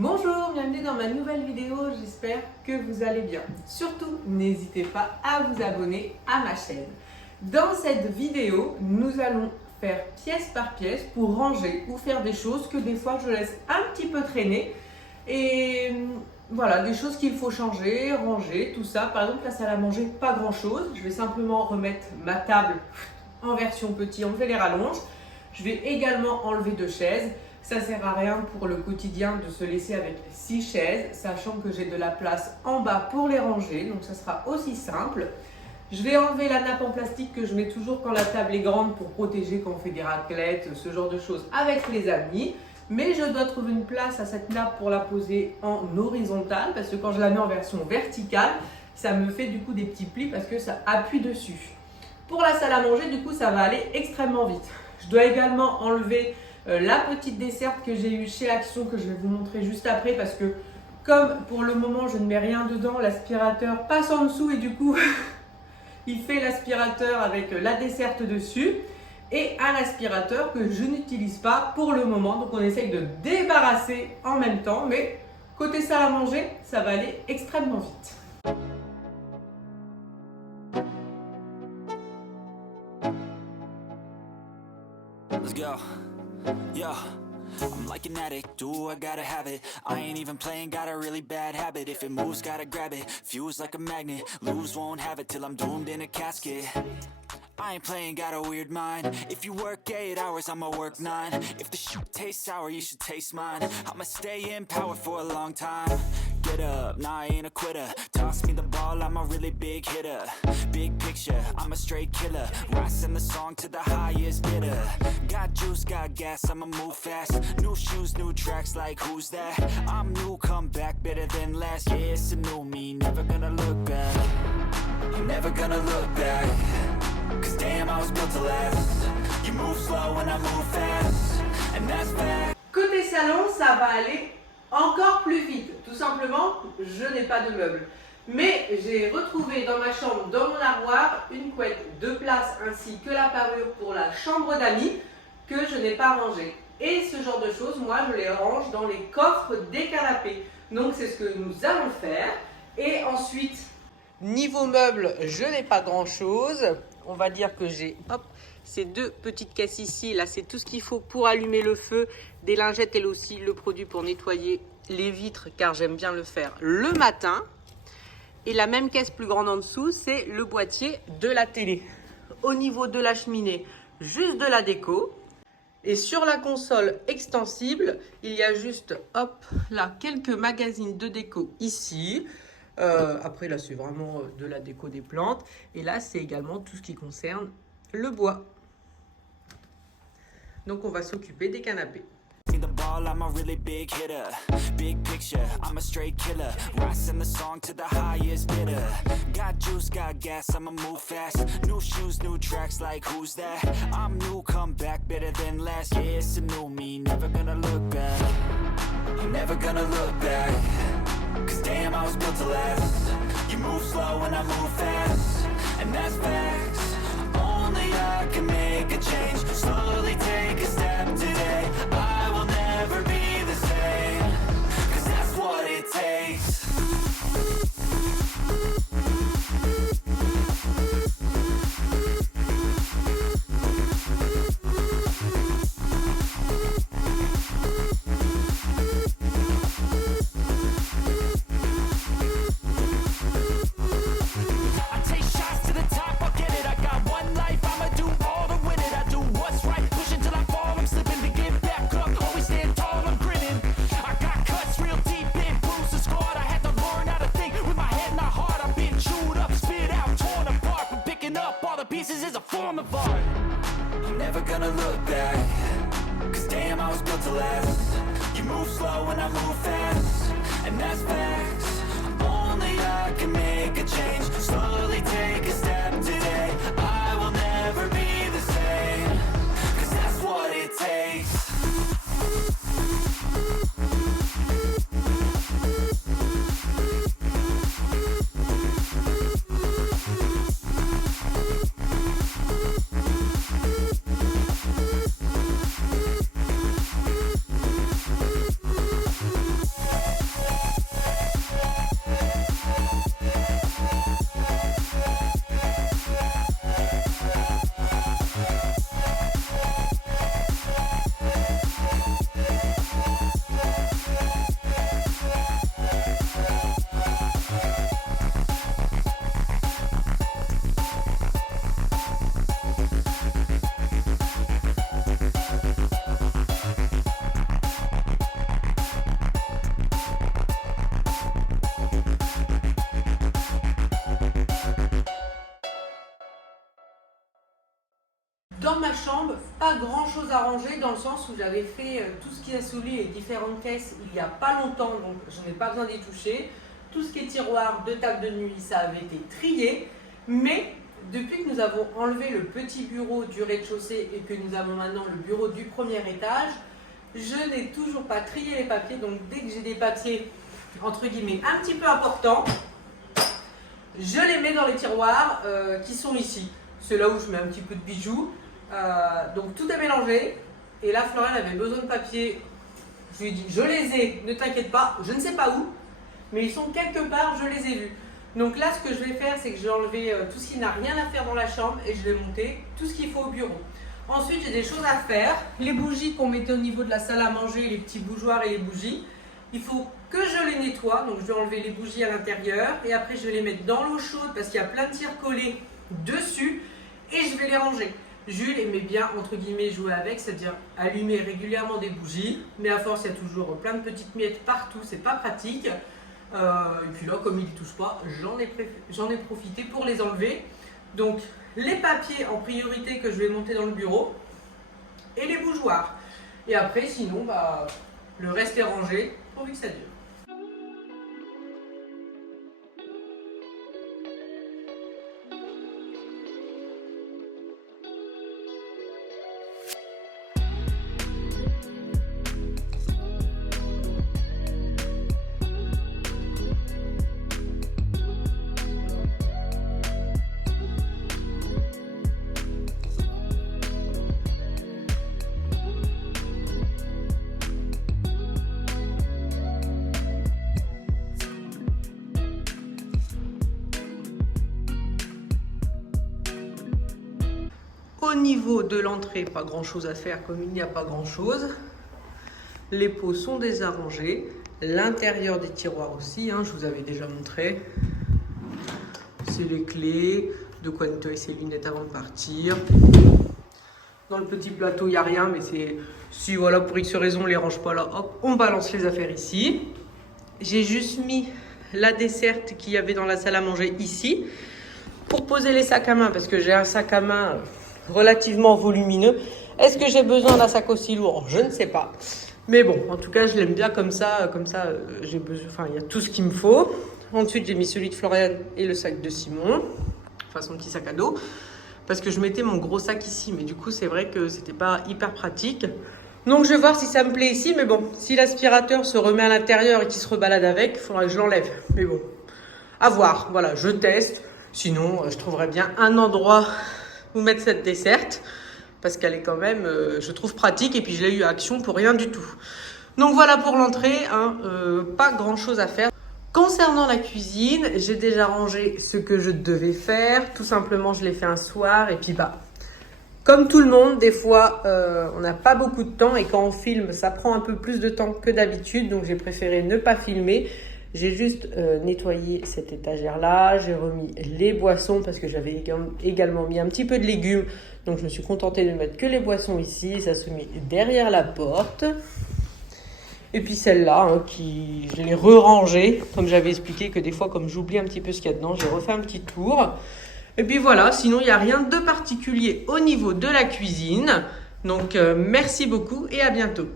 Bonjour, bienvenue dans ma nouvelle vidéo, j'espère que vous allez bien. Surtout, n'hésitez pas à vous abonner à ma chaîne. Dans cette vidéo, nous allons faire pièce par pièce pour ranger ou faire des choses que des fois je laisse un petit peu traîner. Et voilà, des choses qu'il faut changer, ranger, tout ça. Par exemple, la salle à manger, pas grand chose. Je vais simplement remettre ma table en version petit, enlever les rallonges. Je vais également enlever 2 chaises. Ça sert à rien pour le quotidien de se laisser avec 6 chaises, sachant que j'ai de la place en bas pour les ranger, donc ça sera aussi simple. Je vais enlever la nappe en plastique que je mets toujours quand la table est grande pour protéger quand on fait des raclettes, ce genre de choses avec les amis. Mais je dois trouver une place à cette nappe pour la poser en horizontale, parce que quand je la mets en version verticale, ça me fait du coup des petits plis parce que ça appuie dessus. Pour la salle à manger, du coup, ça va aller extrêmement vite. Je dois également enlever la petite desserte que j'ai eue chez Action, que je vais vous montrer juste après, parce que comme pour le moment je ne mets rien dedans, l'aspirateur passe en dessous et du coup il fait l'aspirateur avec la desserte dessus, et un aspirateur que je n'utilise pas pour le moment, donc on essaye de débarrasser en même temps, mais côté salle à manger, ça va aller extrêmement vite. Let's go. Yo, I'm like an addict, do I gotta have it. I ain't even playing, got a really bad habit. If it moves, gotta grab it, fuse like a magnet. Lose, won't have it till I'm doomed in a casket. I ain't playing, got a weird mind. If you work 8 hours, I'ma work 9. If the shit tastes sour, you should taste mine. I'ma stay in power for a long time. Get up, nah, I ain't a quitter. Toss me the ball, I'm a really big hitter. Big picture, I'm a straight killer. Rising the song to the highest bidder. Got juice, got gas, I'ma move fast. New shoes, new tracks, like who's that? I'm new, come back, better than last. Yeah, it's a new me, never gonna look back. I'm never gonna look back. Cause damn, I was built to last. You move slow and I move fast. And that's fact. Côté salon, ça va aller encore plus vite. Tout simplement, je n'ai pas de meubles. Mais j'ai retrouvé dans ma chambre, dans mon armoire, une couette de place ainsi que la parure pour la chambre d'amis que je n'ai pas rangée. Et ce genre de choses, moi, je les range dans les coffres des canapés. Donc, c'est ce que nous allons faire. Et ensuite, niveau meubles, je n'ai pas grand-chose. On va dire que j'ai ces 2 petites caisses ici. Là, c'est tout ce qu'il faut pour allumer le feu. Des lingettes, elle aussi, le produit pour nettoyer les vitres, car j'aime bien le faire le matin. Et la même caisse plus grande en dessous, c'est le boîtier de la télé. Au niveau de la cheminée, juste de la déco. Et sur la console extensible, il y a juste, là, quelques magazines de déco ici. Après, là, c'est vraiment de la déco des plantes. Et là, c'est également tout ce qui concerne le bois. Donc, on va s'occuper des canapés. The ball, I'm a really big hitter. Big picture, I'm a straight killer. Rising the song to the highest bidder. Got juice, got gas, I'ma move fast. New shoes, new tracks, like who's that? I'm new, come back, better than last. Yeah, it's a new me, never gonna look back. I'm never gonna look back. Cause damn, I was built to last. You move slow and I move fast. And that's facts. Only I can make a change. Slowly take a step today. I will never be the same. Cause that's what it takes. I'm never gonna look back. Cause damn, I was built to last. You move slow and I move fast. And that's facts. Only I can make a change. Slowly take a step today. I will never be the same. Cause that's what it takes. dans ma chambre, pas grand chose à ranger dans le sens où j'avais fait tout ce qui a sous les différentes caisses il n'y a pas longtemps, donc je n'ai pas besoin d'y toucher. Tout ce qui est tiroir de table de nuit, ça avait été trié, mais depuis que nous avons enlevé le petit bureau du rez-de-chaussée et que nous avons maintenant le bureau du premier étage, je n'ai toujours pas trié les papiers. Donc dès que j'ai des papiers entre guillemets un petit peu importants, je les mets dans les tiroirs qui sont ici. C'est là où je mets un petit peu de bijoux. Donc tout est mélangé. Et là, Florian avait besoin de papier. Je lui ai dit, je les ai, ne t'inquiète pas, je ne sais pas où, mais ils sont quelque part, je les ai vus. Donc là, ce que je vais faire, c'est que je vais enlever tout ce qui n'a rien à faire dans la chambre et je vais monter tout ce qu'il faut au bureau. Ensuite, j'ai des choses à faire. Les bougies qu'on mettait au niveau de la salle à manger, les petits bougeoirs et les bougies, il faut que je les nettoie. Donc je vais enlever les bougies à l'intérieur et après je vais les mettre dans l'eau chaude parce qu'il y a plein de cire collée dessus et je vais les ranger. Jules aimait bien, entre guillemets, jouer avec, c'est-à-dire allumer régulièrement des bougies, mais à force, il y a toujours plein de petites miettes partout, c'est pas pratique. Et puis là, comme il ne touche pas, j'en ai profité pour les enlever. Donc, les papiers en priorité que je vais monter dans le bureau et les bougeoirs. Et après, sinon, le reste est rangé pourvu que ça dure. Au niveau de l'entrée, pas grand chose à faire comme il n'y a pas grand chose. Les pots sont désarrangés. L'intérieur des tiroirs aussi, je vous avais déjà montré. C'est les clés, de quoi nettoyer ses lunettes avant de partir. Dans le petit plateau, il n'y a rien, mais c'est... Si voilà, pour X raison, on ne les range pas là, hop, on balance les affaires ici. J'ai juste mis la desserte qu'il y avait dans la salle à manger ici. Pour poser les sacs à main, parce que j'ai un sac à main relativement volumineux. Est-ce que j'ai besoin d'un sac aussi lourd? Je ne sais pas. Mais bon, en tout cas, je l'aime bien comme ça. Comme ça, j'ai besoin. Enfin, il y a tout ce qu'il me faut. Ensuite, j'ai mis celui de Florian et le sac de Simon. Enfin, son petit sac à dos. Parce que je mettais mon gros sac ici. Mais du coup, c'est vrai que c'était pas hyper pratique. Donc, je vais voir si ça me plaît ici. Mais bon, si l'aspirateur se remet à l'intérieur et qu'il se rebalade avec, il faudra que je l'enlève. Mais bon, à voir. Voilà, je teste. Sinon, je trouverais bien un endroit où mettre cette desserte parce qu'elle est quand même, je trouve pratique et puis je l'ai eu à Action pour rien du tout. Donc voilà pour l'entrée, pas grand chose à faire. Concernant la cuisine, j'ai déjà rangé ce que je devais faire. Tout simplement, je l'ai fait un soir et puis comme tout le monde, des fois, on n'a pas beaucoup de temps et quand on filme, ça prend un peu plus de temps que d'habitude. Donc j'ai préféré ne pas filmer. J'ai juste nettoyé cette étagère-là, j'ai remis les boissons parce que j'avais également mis un petit peu de légumes. Donc je me suis contentée de mettre que les boissons ici, ça se met derrière la porte. Et puis celle-là, je l'ai re-rangée, comme j'avais expliqué que des fois, comme j'oublie un petit peu ce qu'il y a dedans, j'ai refait un petit tour. Et puis voilà, sinon il n'y a rien de particulier au niveau de la cuisine. Donc merci beaucoup et à bientôt.